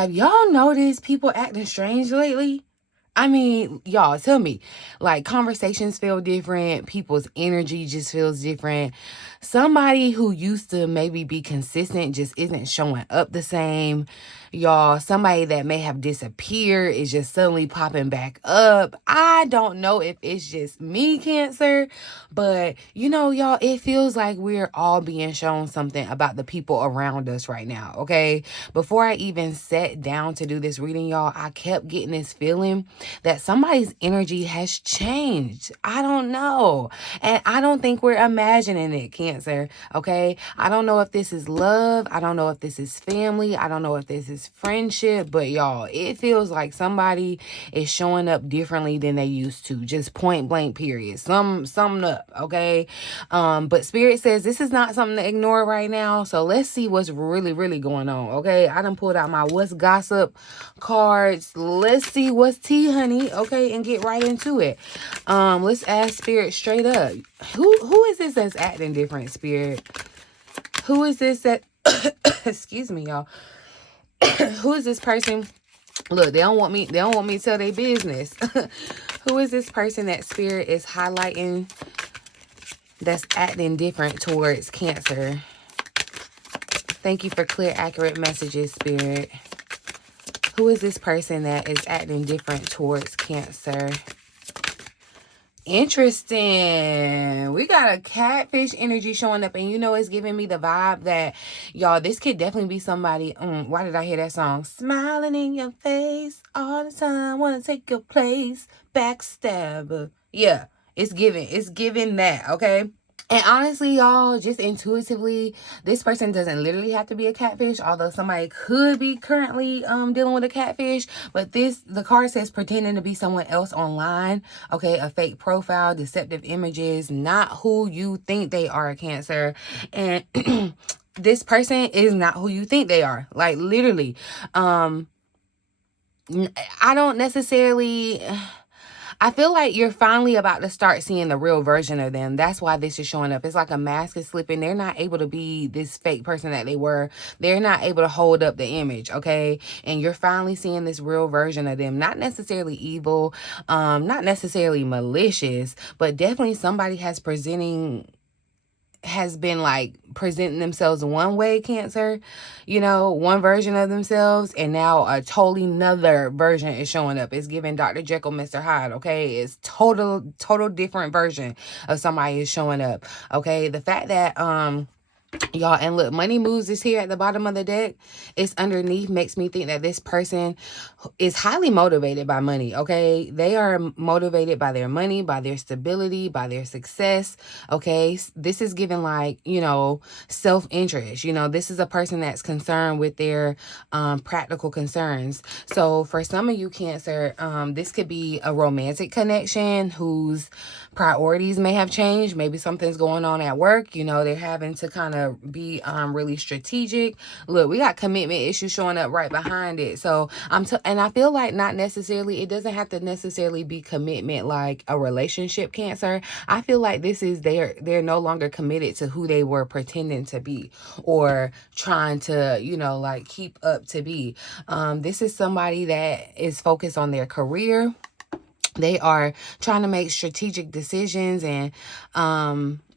have y'all noticed people acting strange lately? I mean, y'all, tell me, like, conversations feel different. People's energy just feels different. Somebody who used to maybe be consistent just isn't showing up the same. Y'all, somebody that may have disappeared is just suddenly popping back up. I don't know if it's just me, Cancer, but y'all, it feels like we're all being shown something about the people around us right now, okay? Before I even sat down to do this reading, y'all, I kept getting this feeling that somebody's energy has changed. I don't know. And I don't think we're imagining it, Cancer, okay? I don't know if this is love. I don't know if this is family. I don't know if this is friendship. But, y'all, it feels like somebody is showing up differently than they used to. Just point blank, period. Summing up, okay? But Spirit says this is not something to ignore right now. So let's see what's really, really going on, okay? I done pulled out my What's Gossip cards. Let's see what's tea, honey, okay? And get right into it. Let's ask Spirit straight up. Who is this that's acting different, Spirit? Who is this that excuse me, y'all. Who is this person? Look, they don't want me to tell their business. Who is this person that Spirit is highlighting that's acting different towards Cancer? Thank you for clear, accurate messages, Spirit. Who is this person that is acting different towards Cancer? Interesting. We got a catfish energy showing up, and it's giving me the vibe that, y'all, this could definitely be somebody. Why did I hear that song? Smiling in your face all the time, wanna take your place, backstabber. Yeah, it's giving that, okay? And honestly, y'all, just intuitively, this person doesn't literally have to be a catfish, although somebody could be currently dealing with a catfish. But the card says pretending to be someone else online, okay? A fake profile, deceptive images, not who you think they are, Cancer. And this person is not who you think they are. Like, literally. I don't necessarily... I feel like you're finally about to start seeing the real version of them. That's why this is showing up. It's like a mask is slipping. They're not able to be this fake person that they were. They're not able to hold up the image, okay? And you're finally seeing this real version of them. Not necessarily evil, not necessarily malicious, but definitely somebody has been like presenting themselves one way, Cancer, one version of themselves, and now a totally another version is showing up. It's giving Dr. Jekyll, Mr. Hyde, okay? It's total different version of somebody is showing up, okay? The fact that y'all, and look, money moves is here at the bottom of the deck. It's underneath, makes me think that this person is highly motivated by money, okay? They are motivated by their money, by their stability, by their success, okay? This is given like, self-interest. This is a person that's concerned with their practical concerns. So for some of you, Cancer, this could be a romantic connection whose priorities may have changed. Maybe something's going on at work. They're having to kind of be really strategic. Look, we got commitment issues showing up right behind it. So and I feel like it doesn't have to necessarily be commitment like a relationship, Cancer. I feel like this is they're no longer committed to who they were pretending to be or trying to, like keep up to be. This is somebody that is focused on their career. They are trying to make strategic decisions, and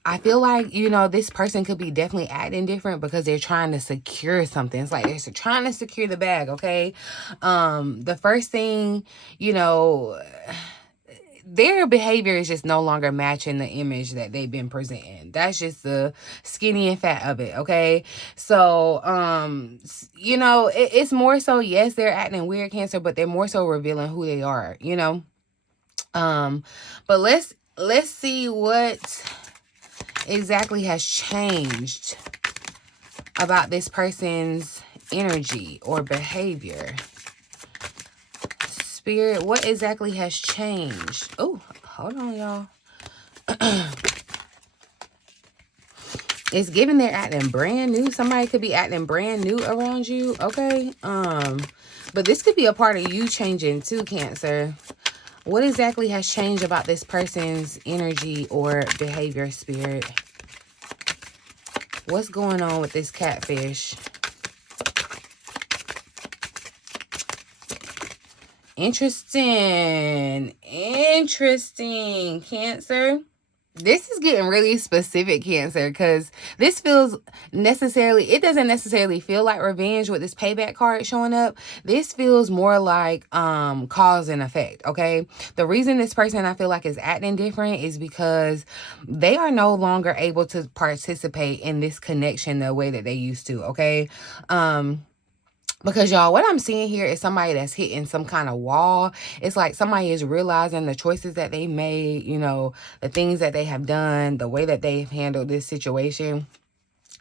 I feel like, this person could be definitely acting different because they're trying to secure something. It's like they're trying to secure the bag, okay? The first thing, their behavior is just no longer matching the image that they've been presenting. That's just the skinny and fat of it, okay? So, it's more so, yes, they're acting weird, Cancer, but they're more so revealing who they are, but let's see what exactly has changed about this person's energy or behavior. Spirit, what exactly has changed? Oh, hold on, y'all. It's giving they're acting brand new. Somebody could be acting brand new around you, okay? But this could be a part of you changing too, Cancer. What exactly has changed about this person's energy or behavior, Spirit? What's going on with this catfish? Interesting. Interesting, Cancer. This is getting really specific, Cancer, because this feels necessarily, it doesn't necessarily feel like revenge with this payback card showing up. This feels more like cause and effect, okay? The reason this person I feel like is acting different is because they are no longer able to participate in this connection the way that they used to, okay? Because y'all, what I'm seeing here is somebody that's hitting some kind of wall. It's like somebody is realizing the choices that they made, you know, the things that they have done, the way that they've handled this situation.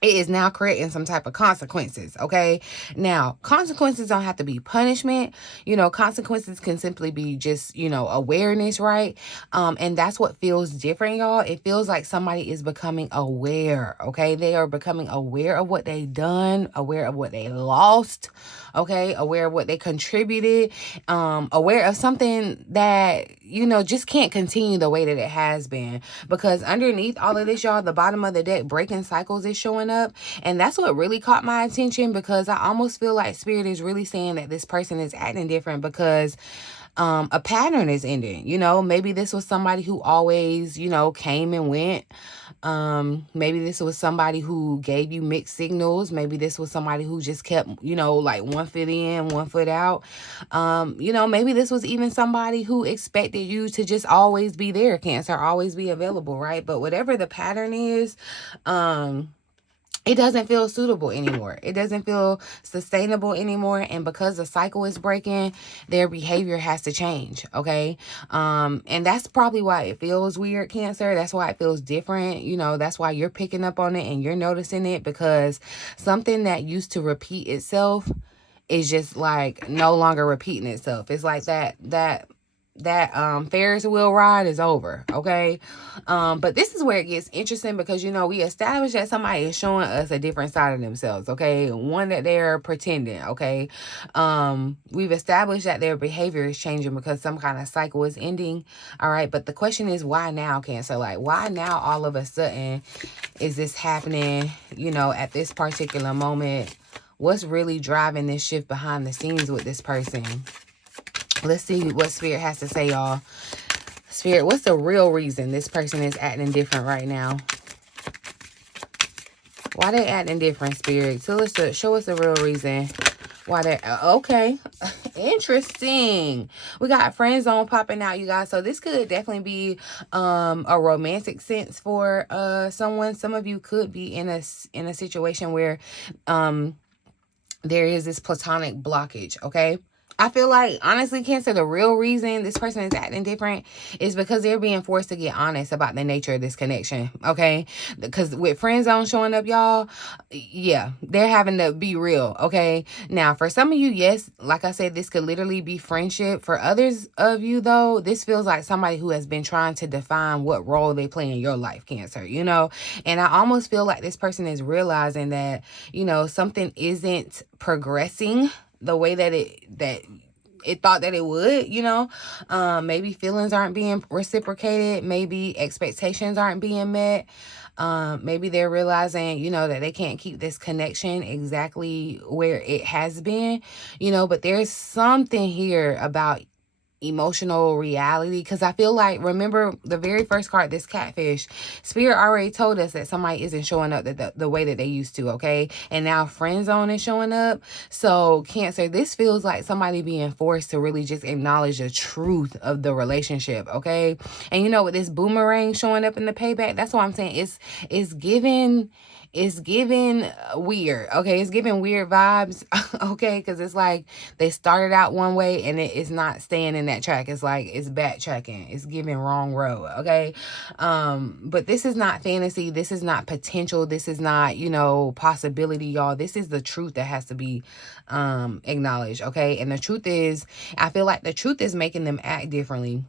It is now creating some type of consequences, okay? Now, consequences don't have to be punishment. You know, consequences can simply be just, you know, awareness, right? And that's what feels different, y'all. It feels like somebody is becoming aware, okay? They are becoming aware of what they done, aware of what they lost, okay? Aware of what they contributed, aware of something that, you know, just can't continue the way that it has been. Because underneath all of this, y'all, the bottom of the deck, breaking cycles is showing up. And that's what really caught my attention, because I almost feel like Spirit is really saying that this person is acting different because a pattern is ending. You know, maybe this was somebody who always, you know, came and went. Maybe this was somebody who gave you mixed signals. Maybe this was somebody who just kept, you know, like one foot in, one foot out. You know, maybe this was even somebody who expected you to just always be there, Cancer, always be available, right? But whatever the pattern is, it doesn't feel suitable anymore. It doesn't feel sustainable anymore. And because the cycle is breaking, their behavior has to change, okay? And that's probably why it feels weird, Cancer. That's why it feels different. You know, that's why you're picking up on it and you're noticing it, because something that used to repeat itself is just like no longer repeating itself. It's like that Ferris wheel ride is over, okay? But this is where it gets interesting, because, you know, we established that somebody is showing us a different side of themselves, okay? One that they're pretending, okay? We've established that their behavior is changing because some kind of cycle is ending, all right? But the question is, why now, Cancer? Like, why now all of a sudden is this happening, you know, at this particular moment? What's really driving this shift behind the scenes with this person? Let's see what Spirit has to say, y'all. Spirit, what's the real reason this person is acting different right now? Why they acting different, Spirit? Show us the real reason why they're... Okay. Interesting. We got friend zone popping out, you guys. So this could definitely be a romantic sense for someone. Some of you could be in a situation where there is this platonic blockage, okay? I feel like, honestly, Cancer, the real reason this person is acting different is because they're being forced to get honest about the nature of this connection, okay? Because with friend zone showing up, y'all, yeah, they're having to be real, okay? Now, for some of you, yes, like I said, this could literally be friendship. For others of you, though, this feels like somebody who has been trying to define what role they play in your life, Cancer, you know? And I almost feel like this person is realizing that, you know, something isn't progressing the way that it thought that it would, you know. Maybe feelings aren't being reciprocated. Maybe expectations aren't being met. Maybe they're realizing, you know, that they can't keep this connection exactly where it has been, you know. But there's something here about emotional reality, because I feel like, remember the very first card, this catfish, Spirit already told us that somebody isn't showing up the way that they used to, okay? And now friend zone is showing up. So Cancer, this feels like somebody being forced to really just acknowledge the truth of the relationship, okay? And you know, with this boomerang showing up in the payback, that's what I'm saying. It's giving weird, okay? It's giving weird vibes, okay? Because it's like they started out one way and it is not staying in that track. It's like it's backtracking. It's giving wrong road, okay? But this is not fantasy. This is not potential. This is not, you know, possibility, y'all. This is the truth that has to be acknowledged, okay? And the truth is, I feel like the truth is making them act differently.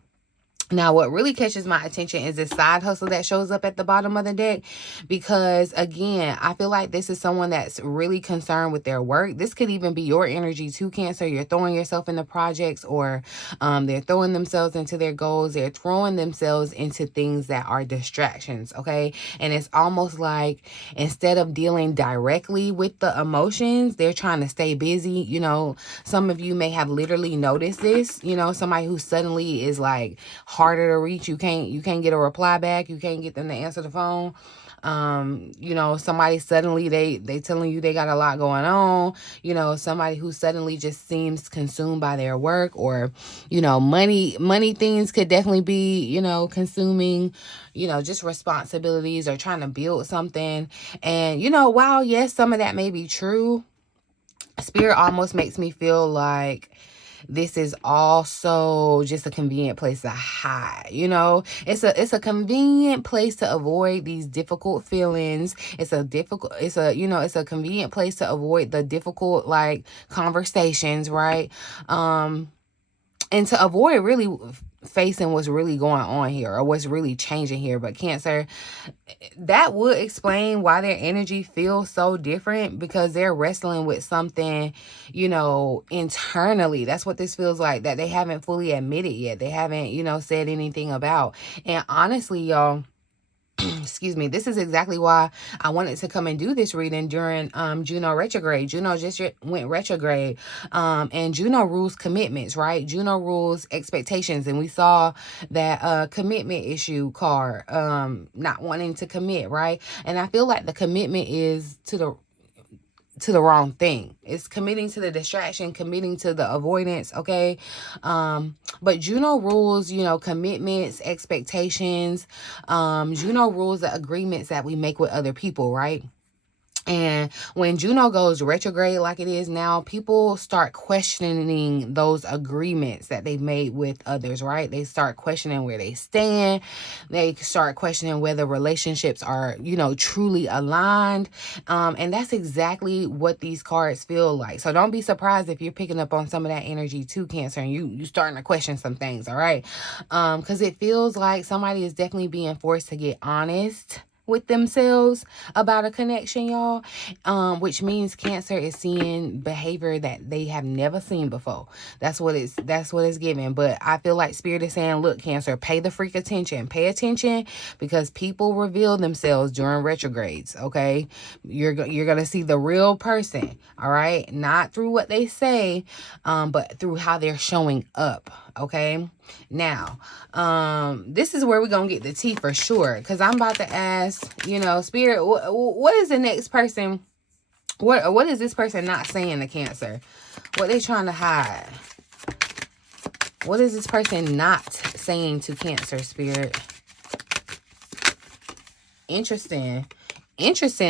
Now, what really catches my attention is this side hustle that shows up at the bottom of the deck, because again, I feel like this is someone that's really concerned with their work. This could even be your energy too, Cancer. You're throwing yourself into projects, or they're throwing themselves into their goals. They're throwing themselves into things that are distractions, okay? And it's almost like instead of dealing directly with the emotions, they're trying to stay busy. You know, some of you may have literally noticed this, you know, somebody who suddenly is like harder to reach. You can't get a reply back. You can't get them to answer the phone. You know, somebody suddenly they telling you they got a lot going on. You know, somebody who suddenly just seems consumed by their work, or, you know, money things could definitely be, you know, consuming, you know, just responsibilities or trying to build something. And, you know, while yes, some of that may be true, Spirit almost makes me feel like this is also just a convenient place to hide. You know, it's a convenient place to avoid these difficult feelings. It's a convenient place to avoid the difficult, like, conversations, right? And to avoid really facing what's really going on here, or what's really changing here. But Cancer, that would explain why their energy feels so different, because they're wrestling with something, you know, internally. That's what this feels like, that they haven't fully admitted yet. They haven't, you know, said anything about. And honestly, y'all, excuse me, this is exactly why I wanted to come and do this reading during Juno retrograde. Juno just went retrograde, and Juno rules commitments, right? Juno rules expectations, and we saw that commitment issue card, not wanting to commit, right? And I feel like the commitment is to the wrong thing. It's committing to the distraction, committing to the avoidance, okay? But Juno rules, you know, commitments, expectations. Juno rules the agreements that we make with other people, right? And when Juno goes retrograde like it is now, people start questioning those agreements that they've made with others, right? They start questioning where they stand. They start questioning whether relationships are, you know, truly aligned. And that's exactly what these cards feel like. So don't be surprised if you're picking up on some of that energy too, Cancer, and you starting to question some things, all right? Because it feels like somebody is definitely being forced to get honest with themselves about a connection, y'all, which means Cancer is seeing behavior that they have never seen before. That's what it's giving. But I feel like Spirit is saying, look, Cancer, pay the freak attention. Pay attention, because people reveal themselves during retrogrades, okay? You're gonna see the real person, all right? Not through what they say, but through how they're showing up, okay? Now, this is where we're gonna get the tea for sure, because I'm about to ask, you know, Spirit, what is the next person, what is this person not saying to Cancer? What they trying to hide? What is this person not saying to Cancer, Spirit? Interesting.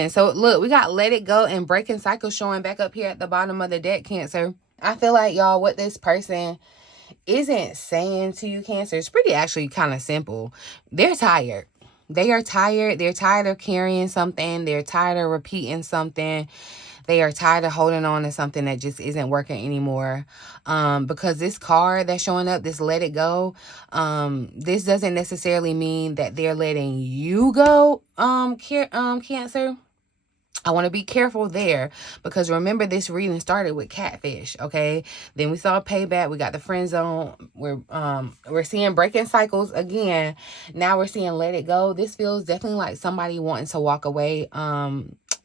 So look, we got Let It Go and Breaking Cycles showing back up here at the bottom of the deck, Cancer. I feel like, y'all, what this person isn't saying to you, Cancer, it's pretty actually kind of simple. They're tired. They are tired. They're tired of carrying something. They're tired of repeating something. They are tired of holding on to something that just isn't working anymore. Because this card that's showing up, this Let It Go, this doesn't necessarily mean that they're letting you go, Cancer. I want to be careful there, because remember, this reading started with catfish, okay? Then we saw payback. We got the friend zone. We're seeing breaking cycles again. Now we're seeing Let It Go. This feels definitely like somebody wanting to walk away.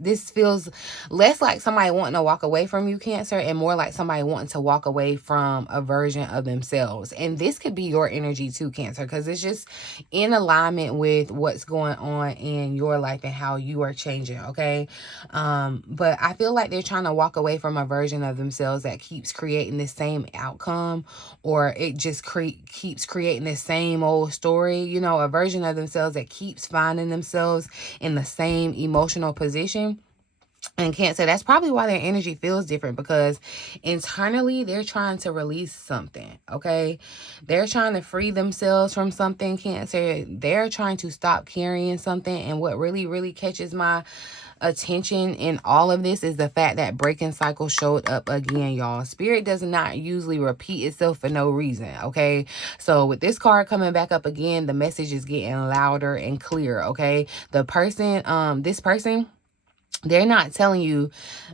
This feels less like somebody wanting to walk away from you, Cancer, and more like somebody wanting to walk away from a version of themselves. And this could be your energy too, Cancer, because it's just in alignment with what's going on in your life and how you are changing, okay? But I feel like they're trying to walk away from a version of themselves that keeps creating the same outcome, or it just keeps creating the same old story, you know, a version of themselves that keeps finding themselves in the same emotional position. And Cancer, that's probably why their energy feels different, because internally they're trying to release something, okay? They're trying to free themselves from something, Cancer. They're trying to stop carrying something. And what really, really catches my attention in all of this is the fact that breaking cycle showed up again, y'all. Spirit does not usually repeat itself for no reason, okay? So with this card coming back up again, the message is getting louder and clearer, okay? The person, this person, they're not telling you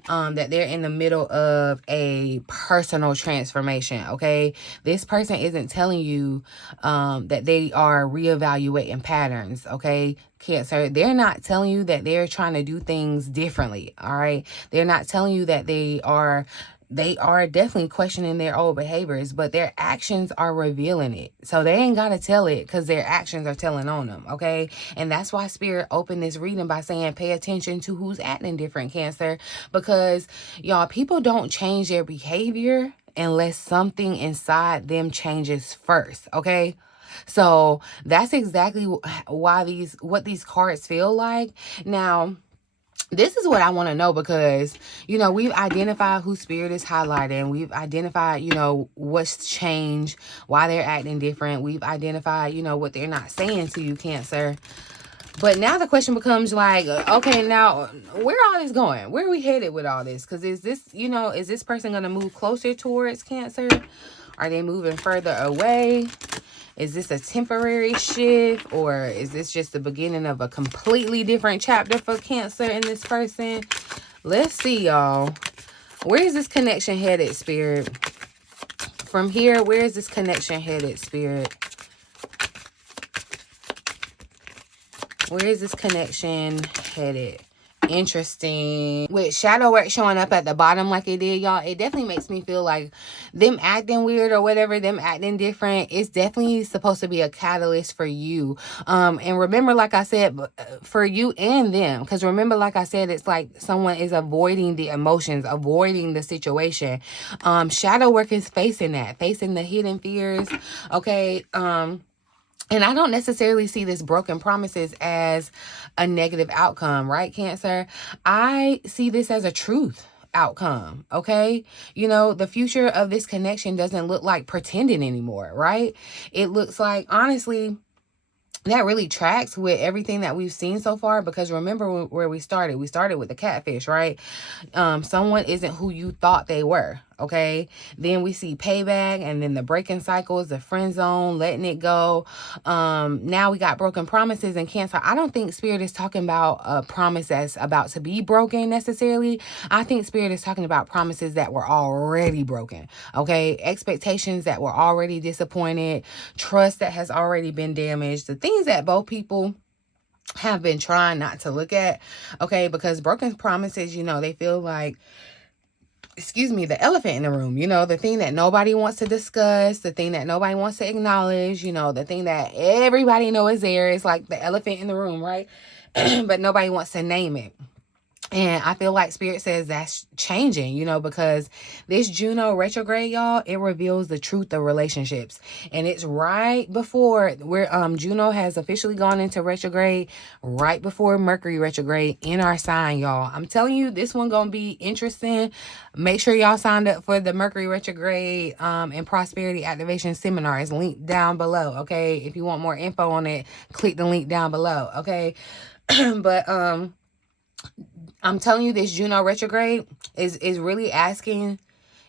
that they're in the middle of a personal transformation, okay? This person isn't telling you that they are reevaluating patterns, okay? Cancer, they're not telling you that they're trying to do things differently, all right? They're not telling you that they are definitely questioning their old behaviors, but their actions are revealing it. So they ain't got to tell it because their actions are telling on them, okay? And that's why Spirit opened this reading by saying, pay attention to who's acting different, Cancer, because, y'all, people don't change their behavior unless something inside them changes first, okay? So that's exactly why what these cards feel like. Now, this is what I want to know because, you know, we've identified who Spirit is highlighting. We've identified, you know, what's changed, why they're acting different. We've identified, you know, what they're not saying to you, Cancer. But now the question becomes like, okay, now where all this going? Where are we headed with all this? Because is this, you know, is this person going to move closer towards Cancer? Are they moving further away? Is this a temporary shift, or is this just the beginning of a completely different chapter for Cancer in this person? Let's see, y'all. Where is this connection headed, Spirit? From here, where is this connection headed, Spirit? Where is this connection headed? Interesting. With shadow work showing up at the bottom like it did, y'all, it definitely makes me feel like them acting weird or whatever, them acting different, it's definitely supposed to be a catalyst for you. And remember, like I said, for you and them, because remember, like I said, it's like someone is avoiding the emotions, avoiding the situation. Shadow work is facing that, facing the hidden fears, okay? And I don't necessarily see this broken promises as a negative outcome, right, Cancer? I see this as a truth outcome, okay? You know, the future of this connection doesn't look like pretending anymore, right? It looks like, honestly, that really tracks with everything that we've seen so far, because remember where we started. We started with the catfish, right? Someone isn't who you thought they were, okay? Then we see payback, and then the breaking cycles, the friend zone, letting it go. Now we got broken promises and Cancer. I don't think Spirit is talking about a promise that's about to be broken necessarily. I think Spirit is talking about promises that were already broken, okay? Expectations that were already disappointed, trust that has already been damaged, the things that both people have been trying not to look at, okay? Because broken promises, you know, they feel like, excuse me, the elephant in the room, you know, the thing that nobody wants to discuss, the thing that nobody wants to acknowledge, you know, the thing that everybody knows is there. It's like the elephant in the room, right? But nobody wants to name it. And I feel like Spirit says that's changing, you know, because this Juno retrograde, y'all, it reveals the truth of relationships. And it's right before where Juno has officially gone into retrograde, right before Mercury retrograde in our sign, y'all. I'm telling you, this one gonna be interesting. Make sure y'all signed up for the Mercury retrograde and prosperity activation seminar. It's linked down below, okay? If you want more info on it, click the link down below, okay? But I'm telling you, this Juno retrograde is really asking,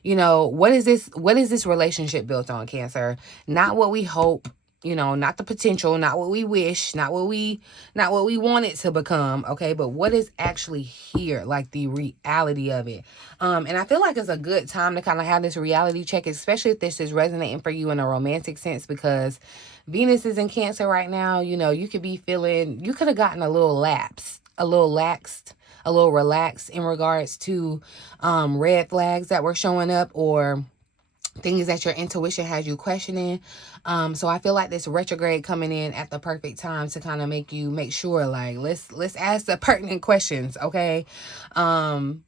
you know, what is this relationship built on, Cancer? Not what we hope, you know, not the potential, not what we wish, not what we want it to become, okay? But what is actually here, like the reality of it. And I feel like it's a good time to kind of have this reality check, especially if this is resonating for you in a romantic sense, because Venus is in Cancer right now. You know, you could be feeling, you could have gotten a little laxed, a little relaxed in regards to red flags that were showing up, or things that your intuition has you questioning. So I feel like this retrograde coming in at the perfect time to kind of make sure, like, let's ask the pertinent questions, okay? And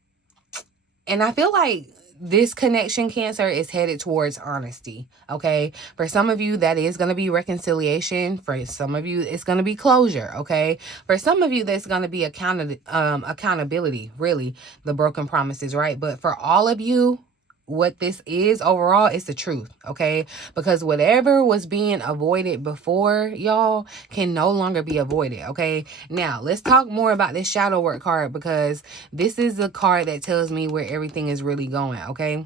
I feel like this connection, Cancer, is headed towards honesty, okay? For some of you, that is going to be reconciliation. For some of you, it's going to be closure, okay? For some of you, that's going to be accountability, really, the broken promises, right? But for all of you, what this is overall, it's the truth, okay? Because whatever was being avoided before, y'all, can no longer be avoided, okay? Now, let's talk more about this shadow work card, because this is the card that tells me where everything is really going, okay?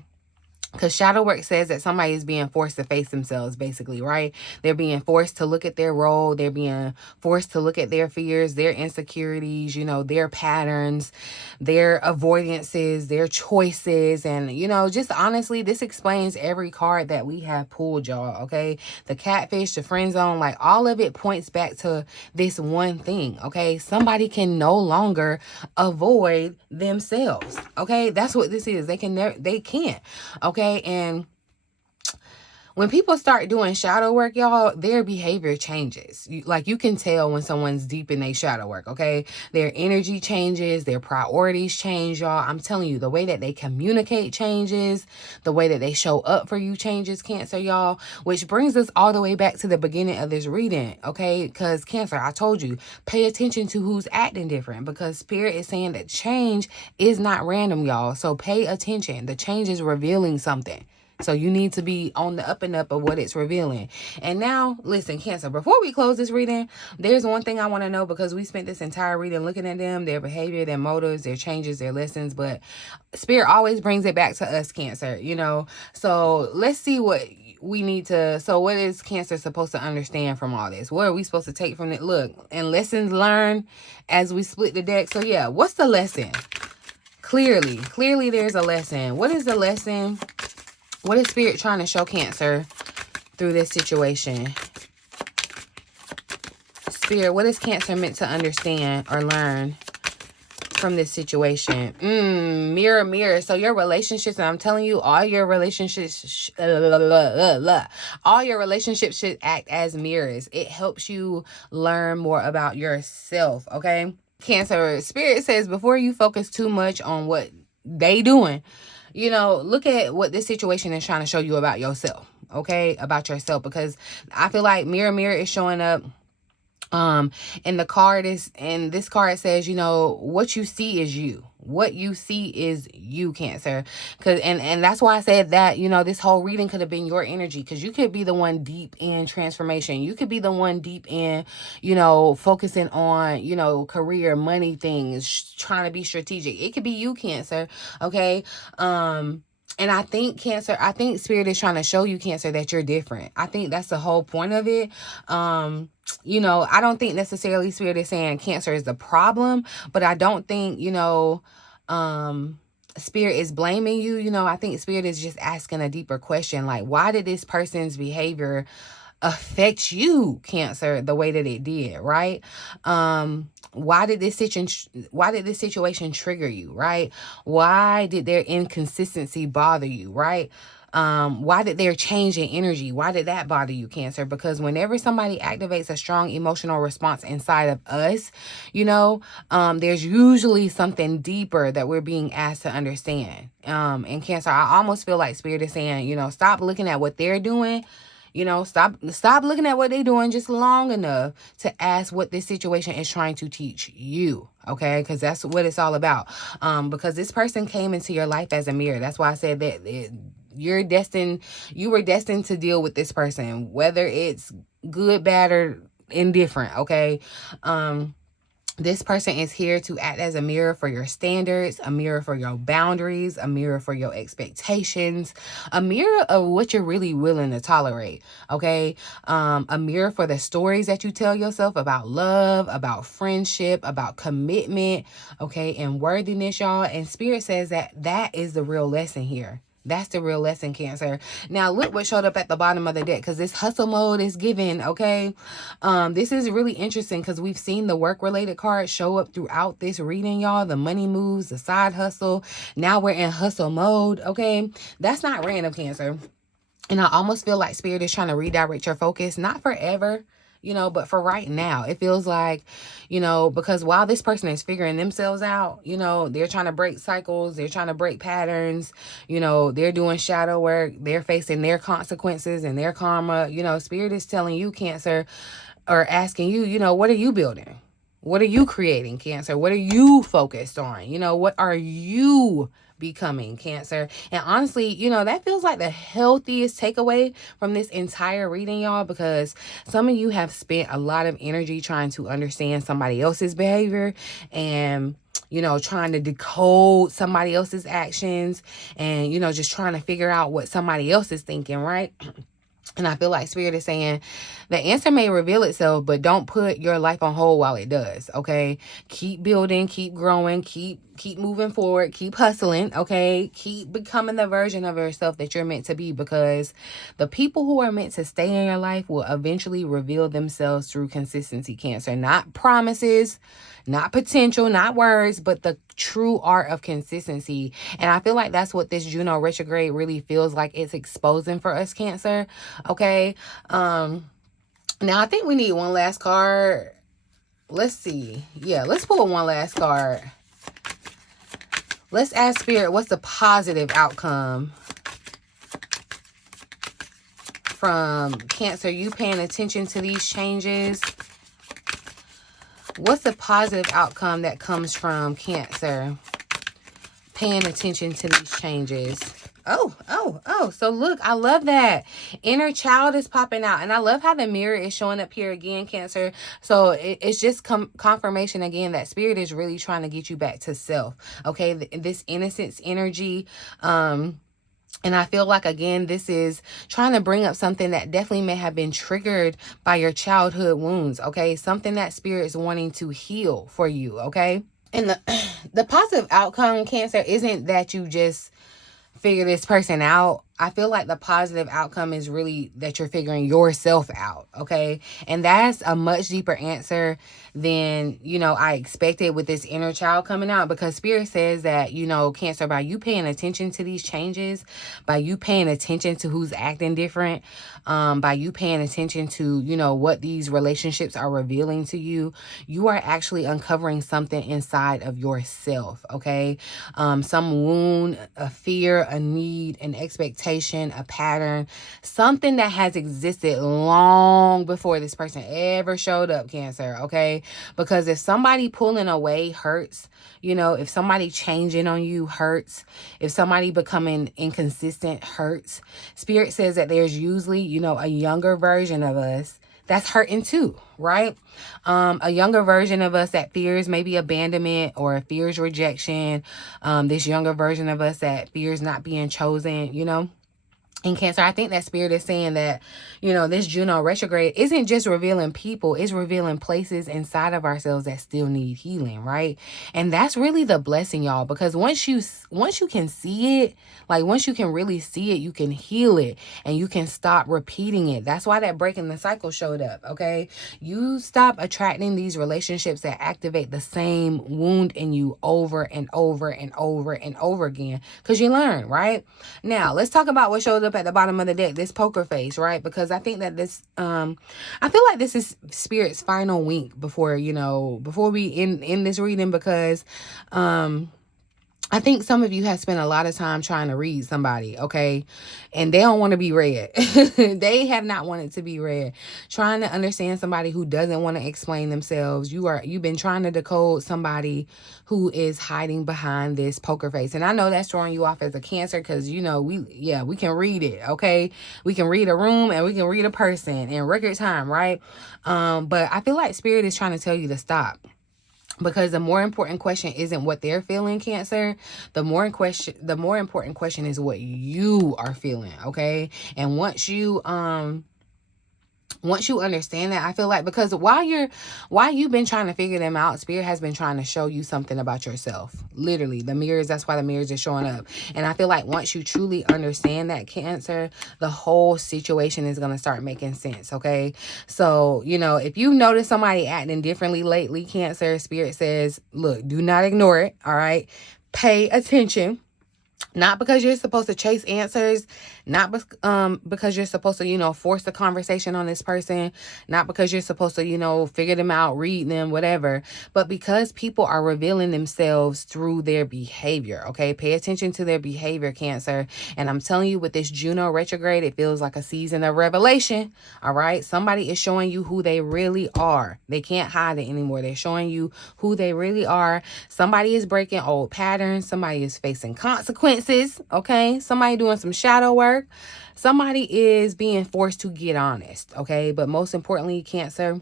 Because shadow work says that somebody is being forced to face themselves, basically, right? They're being forced to look at their role. They're being forced to look at their fears, their insecurities, you know, their patterns, their avoidances, their choices. And, you know, just honestly, this explains every card that we have pulled, y'all, okay? The catfish, the friend zone, like all of it points back to this one thing, okay? Somebody can no longer avoid themselves, okay? That's what this is. They can't, okay? And when people start doing shadow work, y'all, their behavior changes. You can tell when someone's deep in their shadow work, okay? Their energy changes, their priorities change, y'all. I'm telling you, the way that they communicate changes, the way that they show up for you changes, Cancer, y'all. Which brings us all the way back to the beginning of this reading, okay? Because Cancer, I told you, pay attention to who's acting different, because Spirit is saying that change is not random, y'all. So pay attention. The change is revealing something. So you need to be on the up and up of what it's revealing. And now, listen, Cancer, before we close this reading, there's one thing I want to know, because we spent this entire reading looking at them, their behavior, their motives, their changes, their lessons, but Spirit always brings it back to us, Cancer, you know? So let's see what we need to, so what is Cancer supposed to understand from all this? What are we supposed to take from it? Look, and lessons learned as we split the deck. So yeah, what's the lesson? Clearly there's a lesson. What is the lesson? What is Spirit trying to show Cancer through this situation? Spirit, what is Cancer meant to understand or learn from this situation? Mirror. So your relationships, and I'm telling you, all your relationships should act as mirrors. It helps you learn more about yourself, okay? Cancer, Spirit says before you focus too much on what they doing, you know, look at what this situation is trying to show you about yourself, okay? About yourself, because I feel like mirror is showing up. And this card says, you know, what you see is you. What you see is you, Cancer. And that's why I said that, you know, this whole reading could have been your energy, because you could be the one deep in transformation. You could be the one deep in, you know, focusing on, you know, career, money things, trying to be strategic. It could be you, Cancer. Okay. And I think Spirit is trying to show you, Cancer, that you're different. I think that's the whole point of it. You know, I don't think necessarily Spirit is saying Cancer is the problem, but I don't think, you know, Spirit is blaming you. You know, I think Spirit is just asking a deeper question, like, why did this person's behavior affect you, Cancer, the way that it did, right? Why did this situation trigger you, right? Why did their inconsistency bother you, right? Why did their change in energy, why did that bother you, Cancer? Because whenever somebody activates a strong emotional response inside of us, you know, there's usually something deeper that we're being asked to understand. And Cancer, I almost feel like Spirit is saying, you know, stop looking at what they're doing. You know, stop looking at what they're doing just long enough to ask what this situation is trying to teach you, okay? Because that's what it's all about. Because this person came into your life as a mirror. That's why I said that you were destined to deal with this person, whether it's good, bad, or indifferent, okay? This person is here to act as a mirror for your standards, a mirror for your boundaries, a mirror for your expectations, a mirror of what you're really willing to tolerate, okay? A mirror for the stories that you tell yourself about love, about friendship, about commitment, okay, and worthiness, y'all. And Spirit says that is the real lesson here. That's the real lesson, Cancer. Now, look what showed up at the bottom of the deck, because this hustle mode is given, okay? This is really interesting because we've seen the work-related cards show up throughout this reading, y'all. The money moves, the side hustle. Now we're in hustle mode, okay? That's not random, Cancer. And I almost feel like Spirit is trying to redirect your focus, not forever, you know, but for right now. It feels like, you know, because while this person is figuring themselves out, you know, they're trying to break cycles, they're trying to break patterns, you know, they're doing shadow work, they're facing their consequences and their karma. You know, Spirit is telling you, Cancer, or asking you, you know, what are you building? What are you creating, Cancer? What are you focused on? You know, what are you becoming, Cancer. And honestly, you know, that feels like the healthiest takeaway from this entire reading, y'all, because some of you have spent a lot of energy trying to understand somebody else's behavior and, you know, trying to decode somebody else's actions and, you know, just trying to figure out what somebody else is thinking, right? And I feel like Spirit is saying the answer may reveal itself, but don't put your life on hold while it does, okay? Keep building, keep growing, keep moving forward, keep hustling, okay? Keep becoming the version of yourself that you're meant to be, because the people who are meant to stay in your life will eventually reveal themselves through consistency, Cancer. Not promises, not potential, not words, but the true art of consistency. And I feel like that's what this Juno retrograde really feels like it's exposing for us, Cancer. Okay. Now I think we need one last card. Let's see. Yeah, let's pull one last card. Let's ask Spirit, what's the positive outcome from Cancer? You paying attention to these changes? What's the positive outcome that comes from Cancer paying attention to these changes? Oh. So look, I love that. Inner child is popping out. And I love how the mirror is showing up here again, Cancer. So it's just confirmation again that Spirit is really trying to get you back to self. Okay, this innocence energy. And I feel like, again, this is trying to bring up something that definitely may have been triggered by your childhood wounds, okay? Something that Spirit is wanting to heal for you, okay? And the positive outcome, Cancer, isn't that you just figure this person out. I feel like the positive outcome is really that you're figuring yourself out, okay? And that's a much deeper answer than, you know, I expected with this inner child coming out, because Spirit says that, you know, Cancer, by you paying attention to these changes, by you paying attention to who's acting different, by you paying attention to, you know, what these relationships are revealing to you, you are actually uncovering something inside of yourself, okay? Some wound, a fear, a need, an expectation, a pattern, something that has existed long before this person ever showed up, Cancer, okay? Because if somebody pulling away hurts, you know, if somebody changing on you hurts, if somebody becoming inconsistent hurts, Spirit says that there's usually, you know, a younger version of us that's hurting too, right? A younger version of us that fears maybe abandonment or fears rejection. This younger version of us that fears not being chosen, you know? In Cancer, I think that Spirit is saying that, you know, this Juno retrograde isn't just revealing people, it's revealing places inside of ourselves that still need healing, right? And that's really the blessing, y'all, because once you can see it, like once you can really see it, you can heal it and you can stop repeating it. That's why that breaking the cycle showed up, okay? You stop attracting these relationships that activate the same wound in you over and over and over and over again, because you learn, right? Now, let's talk about what showed up at the bottom of the deck, this poker face, right? Because I think that this I feel like this is Spirit's final wink before, you know, before we end this reading, because I think some of you have spent a lot of time trying to read somebody, okay? And they don't want to be read. They have not wanted to be read. Trying to understand somebody who doesn't want to explain themselves. You've been trying to decode somebody who is hiding behind this poker face. And I know that's throwing you off as a Cancer, because, you know, we can read it, okay? We can read a room and we can read a person in record time, right? But I feel like Spirit is trying to tell you to stop. Because the more important question isn't what they're feeling, Cancer. The more important question is what you are feeling, okay? And once you understand that, I feel like, because while you've been trying to figure them out, Spirit has been trying to show you something about yourself. Literally, that's why the mirrors are showing up. And I feel like once you truly understand that, Cancer, the whole situation is going to start making sense, okay? So, you know, if you notice somebody acting differently lately, Cancer, Spirit says, look, do not ignore it, all right? Pay attention. Not because you're supposed to chase answers. Not because you're supposed to, you know, force the conversation on this person, not because you're supposed to, you know, figure them out, read them, whatever, but because people are revealing themselves through their behavior, okay? Pay attention to their behavior, Cancer. And I'm telling you, with this Juno retrograde, it feels like a season of revelation, all right? Somebody is showing you who they really are. They can't hide it anymore. They're showing you who they really are. Somebody is breaking old patterns. Somebody is facing consequences, okay? Somebody doing some shadow work. Somebody is being forced to get honest, okay? But most importantly, Cancer,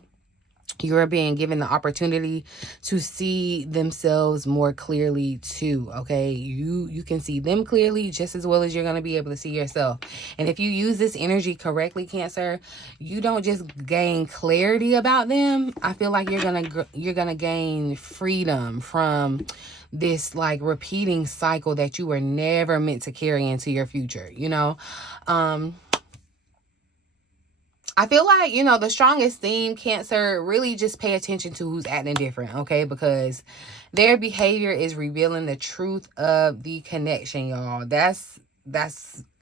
you're being given the opportunity to see themselves more clearly too, okay? You can see them clearly just as well as you're going to be able to see yourself. And if you use this energy correctly, Cancer, you don't just gain clarity about them. I feel like you're going to gain freedom from this like repeating cycle that you were never meant to carry into your future, you know? I feel like, you know, the strongest theme, Cancer, really just pay attention to who's acting different, okay? Because their behavior is revealing the truth of the connection, y'all. That's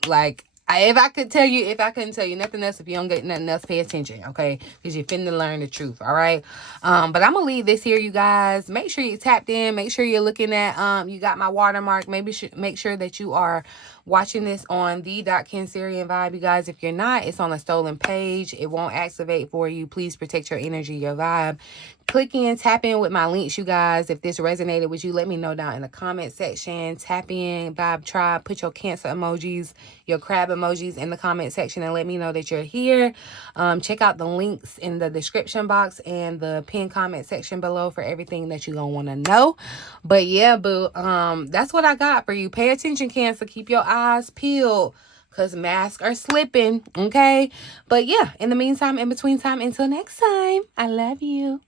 like, if I couldn't tell you nothing else, if you don't get nothing else, pay attention, okay? Because you're finna learn the truth, all right? But I'm gonna leave this here, you guys. Make sure you tapped in. Make sure you're looking at, you got my watermark. Maybe make sure that you are watching this on the Cancerian vibe, you guys. If you're not, it's on a stolen page. It won't activate for you. Please protect your energy, your vibe. Click in, tap in with my links, you guys. If this resonated with you, let me know down in the comment section. Tap in, vibe tribe, put your Cancer emojis, your crab emojis in the comment section and let me know that you're here. Check out the links in the description box and the pinned comment section below for everything that you're gonna want to know. But yeah, boo, that's what I got for you. Pay attention, Cancer. Keep your eyes peeled, because masks are slipping, okay? But yeah, in the meantime, in between time, until next time, I love you.